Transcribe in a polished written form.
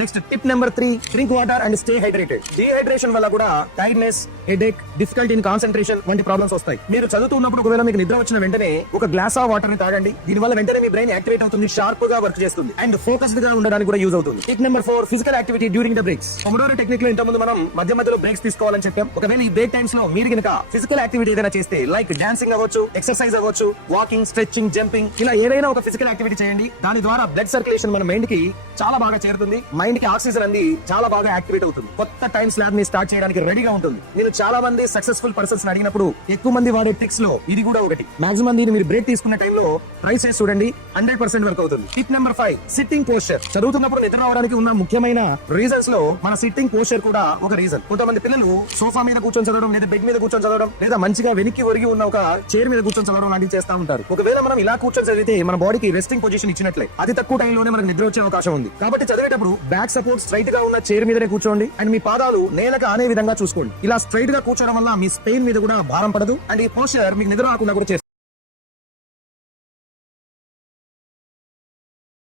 Next tip number 3, drink water and stay hydrated. Dehydration వల్ల కూడా tiredness, headache, difficulty in concentration వంటి problems వస్తాయి. మీరు చదువుతున్నప్పుడు ఒకవేళ మీకు నిద్ర వచ్చిన వెంటనే ఒక గ్లాస్ ఆఫ్ వాటర్ ని తాగండి. దీని వల్ల వెంటనే మీ బ్రెయిన్ యాక్టివేట్ అవుతుంది, షార్ప్ గా వర్క్ చేస్తుంది అండ్ ఫోకస్డ్ గా ఉండడానికి కూడా యూజ్ అవుతుంది. Tip number 4, physical activity during the breaks. Pomodoro technique లో ఇంతకుముందు మనం మధ్య మధ్యలో బ్రేక్స్ తీసుకోవాలని చెప్పాం. ఒకవేళ ఈ బ్రేక్ టైమ్స్ లో మీరు గనుక ఫిజికల్ యాక్టివిటీ ఏదైనా చేస్తే, లైక్ డాన్సింగ్ అవ్వచ్చు, ఎక్సర్సైజ్ అవ్వచ్చు, వాకింగ్, స్ట్రెచింగ్, జంపింగ్, ఇలా ఏదైనా ఒక ఫిజికల్ యాక్టివిటీ చేయండి. దాని ద్వారా బ్లడ్ సర్క్యులేషన్ మన మైండ్ కి చాలా బాగా చేరుతుంది. మైండ్ కి ఆక్సిజన్ అంది చాలా బాగా యాక్టివేట్ అవుతుంది. కొత్త టైం స్లాబ్ ని స్టార్ట్ చేయడానికి రెడీగా ఉంటుంది. నేను చాలా మంది సక్సెస్ఫుల్ పర్సన్స్ అడిగినప్పుడు ఎక్కువ మంది వాడే ట్రిక్స్ లో ఇది కూడా ఒకటి. మాక్సిమం దీన్ని మీరు బ్రేక్ తీసుకున్న టైంలో ట్రై చేసి చూడండి, 100% వర్క్ అవుతుంది. Tip number 5, sitting posture. చదువుతున్నప్పుడు నిద్ర రావడానికి ఉన్న ముఖ్యమైన రీజన్స్ లో మన సిట్టింగ్ పోస్చర్ కూడా ఒక రీజన్. కొంతమంది పిల్లలు సోఫా మీద కూర్చొని చదవడం, లేదా బెడ్ మీద కూర్చొని చదవడం, లేదా మంచిగా వెనక్కి ఒరిగి ఉన్న ఒక చైర్ మీద కూర్చొని చదవడం లాంటివి చేస్తా ఉంటారు. ఒకవేళ మనం ఇలా కూర్చొని చదివితే మన బాడీకి రెస్టింగ్ పొజిషన్ ఇచ్చినట్లే అతి తక్కువ టైంలోనే మనకు నిద్ర వచ్చే అవకాశం ఉంది. కాబట్టి చదివేటప్పుడు బ్యాక్ సపోర్ట్ స్ట్రైట్ గా ఉన్న చైర్ మీదనే కూర్చోండి అండ్ మీ పాదాలు నేలకు ఆనే విధంగా చూసుకోండి. ఇలా స్ట్రైట్ గా కూర్చోవడం వల్ల మీ స్పెయిన్ మీద కూడా భారం పడదు అండ్ ఈ పోస్చర్ మీకు నిద్ర రాకుండా కూడా చేస్తుంది.